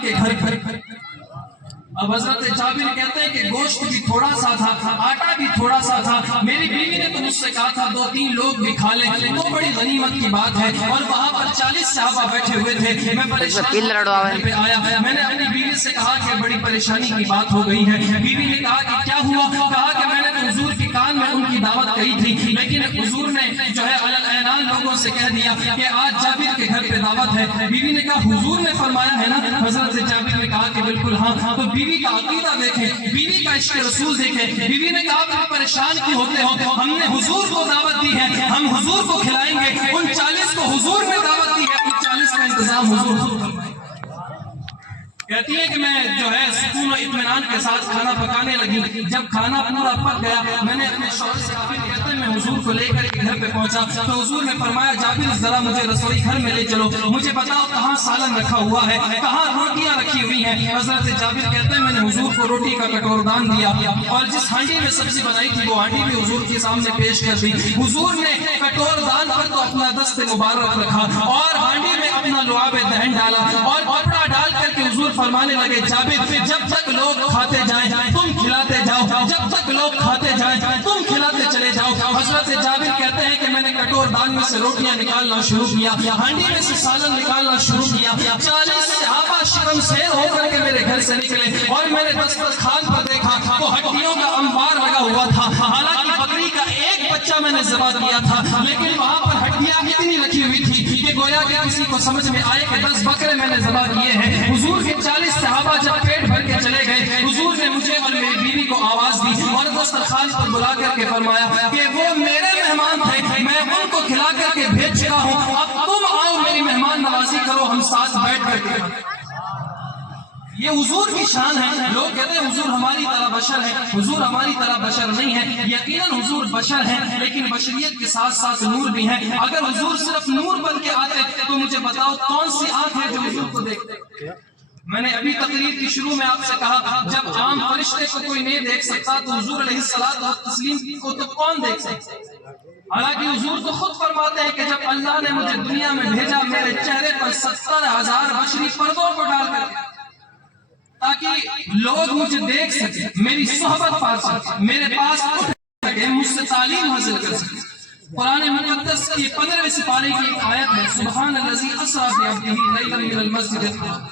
کے گھر پر اب حضرت جابر کہتے ہیں کہ گوشت بھی تھوڑا سا تھا، آٹا بھی تھوڑا سا تھا، میری بیوی نے تو مجھ سے کہا تھا 2-3 لوگ بھی کھا لیں تو بڑی غنیمت کی بات ہے، اور وہاں پر 40 صحابہ بیٹھے ہوئے تھے، میں پریشان پہ آیا، میں نے اپنی بیوی سے کہا کہ بڑی پریشانی کی بات ہو گئی ہے، بیوی نے کہا کہ کیا ہوا؟ کہا کہ میں نے تو حضور کے کان میں ان کی دعوت کہی تھی، لیکن حضور نے جو ہے اعلان لوگوں سے کہہ دیا کہ آج جابر کے گھر پہ دعوت ہے۔ بیوی نے کہا حضور نے فرمایا ہے نا؟ حضرت جابر نے کہا کہ بالکل ہاں۔ تو بیوی کا عقیدہ دیکھیں، بیوی کا عشق رسول دیکھیں، بیوی نے کہا کہ پریشان کی ہوتے ہو، ہم نے حضور کو دعوت دی ہے، ہم حضور کو کھلائیں گے، ان 40 کو حضور نے دعوت دی ہے، ان 40 کا انتظام حضور خود فرمائے۔ کہتی ہے کہ میں جو ہے سکون و اطمینان کے ساتھ کھانا پکانے لگی، جب کھانا پورا پک گیا میں نے اپنے شوہر سے کہا، کہتے ہیں میں حضور کو لے کر گھر پہ پہنچا تو حضور نے فرمایا جابر ذرا مجھے رسوئی گھر میں لے چلو، مجھے بتاؤ کہاں سالن رکھا ہوا ہے، کہاں روٹیاں رکھی ہوئی ہیں۔ حضرت جابر کہتے ہیں میں نے حضور کو روٹی کا کٹوردان دیا اور جس ہانڈی میں سبزی بنائی تھی وہ ہانڈی بھی حضور کے سامنے پیش کر دی، حضور نے کٹوردان پر تو اپنا دست مبارک رکھا اور ہانڈی میں اپنا لعاب دہن ڈالا اور کپڑا ڈال کر کے حضور فرمانے لگے جابر جب تک لوگ کھاتے جائیں تم کھلاتے جاؤ، جب تک لوگ کھاتے جائیں تم کھلاتے چلے جاؤ۔ حضرت جابر کہتے ہیں کہ میں نے کٹور دان میں سے روٹیاں نکالنا شروع کیا، ہانڈی میں سے سالن نکالنا شروع کیا، 40 صحابہ شرمسیر ہو کر کے میرے گھر سے نکلے اور میں نے دسترخوان پر دیکھا تو ہڈیوں کا انبار لگا ہوا تھا، حالانکہ بکری کا ایک بچہ میں نے ذبح کیا تھا لیکن وہاں پر ہڈیاں اتنی رکھی ہوئی تھی کہ گویا کہ کسی کو سمجھ میں آئے کہ 10 بکرے میں نے ذبح کیے ہیں۔ حضور کے 40 صحابہ جب پیٹ بھر کے چلے گئے، حضور نے مجھے اور میری بیوی کو آواز دی اور دسترخوان پر بلا کر کے فرمایا کہ وہ میرے مہمان تھے، میں ان کو کھلا کر کے بھیج چکا ہوں، اب تم آؤ میری مہمان نوازی کرو، ہم ساتھ بیٹھ کر کے۔ یہ حضور کی شان ہے۔ لوگ کہتے ہیں حضور ہماری طرح بشر ہے، حضور ہماری طرح بشر نہیں ہے، یقیناً حضور بشر ہے لیکن بشریت کے ساتھ ساتھ نور بھی ہے۔ اگر حضور صرف نور بن کے آتے تو مجھے بتاؤ کون سی آنکھ ہے جو حضور کو دیکھتے؟ میں نے ابھی تقریر کی شروع میں آپ سے کہا جب عام فرشتے کو کوئی نہیں دیکھ سکتا تو حضور علیہ الصلوۃ والتسلیم کو تو کون دیکھ سکتا؟ حالانکہ حضور تو خود فرماتے ہیں کہ جب اللہ نے مجھے دنیا میں بھیجا میرے چہرے پر 70,000 بشری پردوں کو ڈال کر تاکہ لوگ مجھے دیکھ سکیں، میری صحبت پا سکیں، میرے پاس اٹھ سکیں، مجھ سے تعلیم حاصل کر سکیں۔ قرآن مقدس کی 15ویں سپارے کی ایک آیت ہے سبحان الذی اسریٰ بعبدہ لیلا من المسجد الحرام۔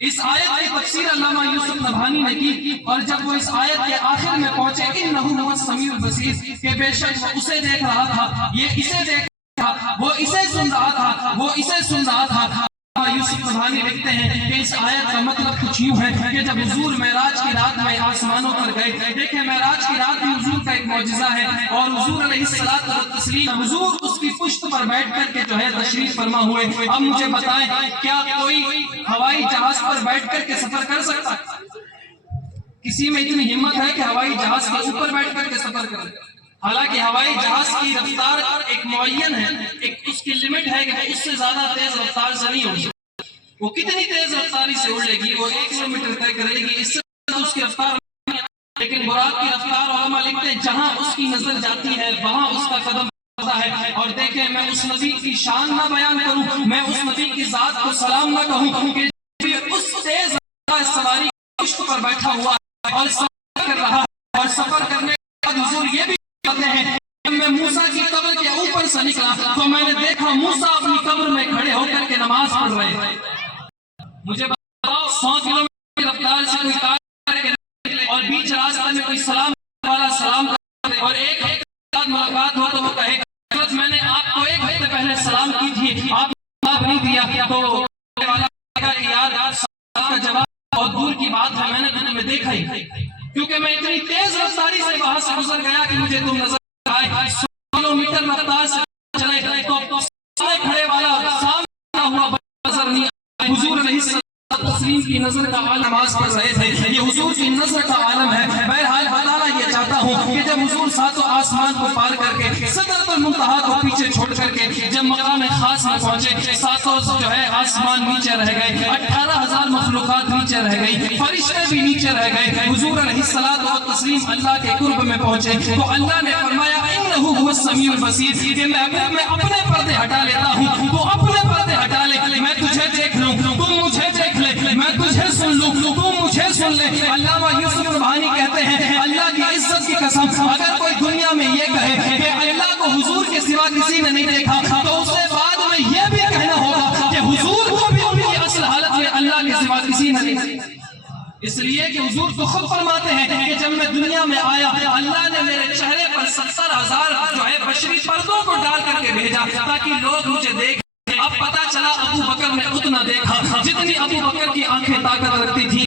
اس آیت کی تفسیر علامہ یوسف نبہانی نے کی اور جب وہ اس آیت کے آخر میں پہنچے انہ هو السمیع البصیر کہ بے شک وہ اسے دیکھ رہا تھا، یہ اسے دیکھ رہا تھا، وہ اسے سن رہا تھا، وہ اسے سن رہا تھا۔ یوسف نبہانی لکھتے ہیں کہ اس آیت کا مطلب کچھ یوں ہے کہ جب حضور معراج کی رات میں آسمانوں پر گئے، دیکھیں معراج کی رات بھی حضور کا ایک معجزہ ہے اور حضور علیہ الصلوۃ والتسلیم حضور اس کی پشت پر بیٹھ کر کے جو ہے تشریف فرما ہوئے۔ اب مجھے بتائیں کیا کوئی ہوائی جہاز پر بیٹھ کر کے سفر کر سکتا؟ کسی میں اتنی ہمت ہے کہ ہوائی جہاز کے اوپر بیٹھ کر کے سفر کرے؟ حالانکہ ہوائی جہاز کی رفتار ایک معین ہے، ایک اس کی لمٹ ہے کہ اس سے زیادہ تیز رفتار سے نہیں ہوگی، وہ کتنی تیز رفتاری سے اڑے گی، وہ 1 کلومیٹر طے کرے گی، اس سے زیادہ اس کی رفتار نہیں ہے۔ لیکن براق کی رفتار علماء لکھتے ہیں جہاں اس کی نظر جاتی ہے وہاں اس کا قدم ہوتا ہے۔ اور دیکھیں میں اس نبی کی شان نہ بیان کروں، میں اس نبی کی ذات کو سلام نہ کہوں کہ اس تیز سواری پشت پر بیٹھا ہوا ہے اور سفر کر رہا ہے، اور سفر کرنے کے بعد حضور یہ بھی کہتے ہیں جب میں موسیٰ کی قبر کے اوپر سے نکلا تو میں نے دیکھا موسیٰ اپنی قبر میں کھڑے ہو کر کے نماز پڑھ رہے ہیں۔ مجھے بتاؤ 100 کلومیٹر رفتار سے کوئی کار کر کے نکلے اور بیچ راستہ میں کوئی سلام والا سلام کرے اور ایک ساتھ ملاقات ہو تو وہ کہے گا میں نے آپ کو 1 ہفتے پہلے سلام کی تھی آپ نے جواب نہیں دیا، تو والا کہے گا کہ یار سلام کا جواب اور دور کی بات ہے میں نے تمہیں دیکھا ہی، کیونکہ میں اتنی تیز رفتاری سے وہاں سے گزر گیا کہ مجھے تم نظر آئے۔ 100 کلومیٹر رفتار سے چلے تو سامنے کھڑے والا سامنے ہوا نظر نہیں آئے۔ حضور علیہ السلام کی نظر کا عالم نماز پڑھ رہے تھے، یہ حضور کی نظر کا عالم ہے۔ بہرحال بتانا یہ چاہتا ہوں کہ جب حضور ساتوں آسمان کو پار کر کے سدرۃ المنتہا کو پیچھے چھوڑ کر کے جب مقام خاص میں پہنچے، ساتوں جو ہے آسمان نیچے رہ گئے، 18,000 مخلوقات نیچے رہ گئی، فرشتے بھی نیچے رہ گئے، حضور علیہ الصلوۃ والتسلیم اللہ کے قرب میں پہنچے تو اللہ نے فرمایا انہ هو السمیع البصیر کہ میں اپنے پردے ہٹا لیتا ہوں، تو اپنے پردے ہٹا لے، میں تجھے دیکھ لوں، تم مجھے دیکھ لے، میں تجھے لیں. علامہ یوسف نبہانی کہتے ہیں اللہ کی عزت کی قسم اگر کوئی دنیا میں یہ کہے کہ اللہ کو حضور کے سوا کسی نے نہیں دیکھا تو اسے بعد میں یہ بھی کہنا ہوگا کہ حضور کو بھی ان کی اصل حالت میں اللہ کے سوا کسی نے نہیں دیکھا. اس لیے کہ حضور تو خود فرماتے ہیں کہ جب میں دنیا میں آیا اللہ نے میرے چہرے پر 70,000 جو ہے بشری پردوں کو ڈال کر کے بھیجا تاکہ لوگ مجھے دیکھیں. اب پتا چلا ابو بکر نے اتنا دیکھا جتنی ابو بکر کی آنکھیں طاقت رکھتی تھی.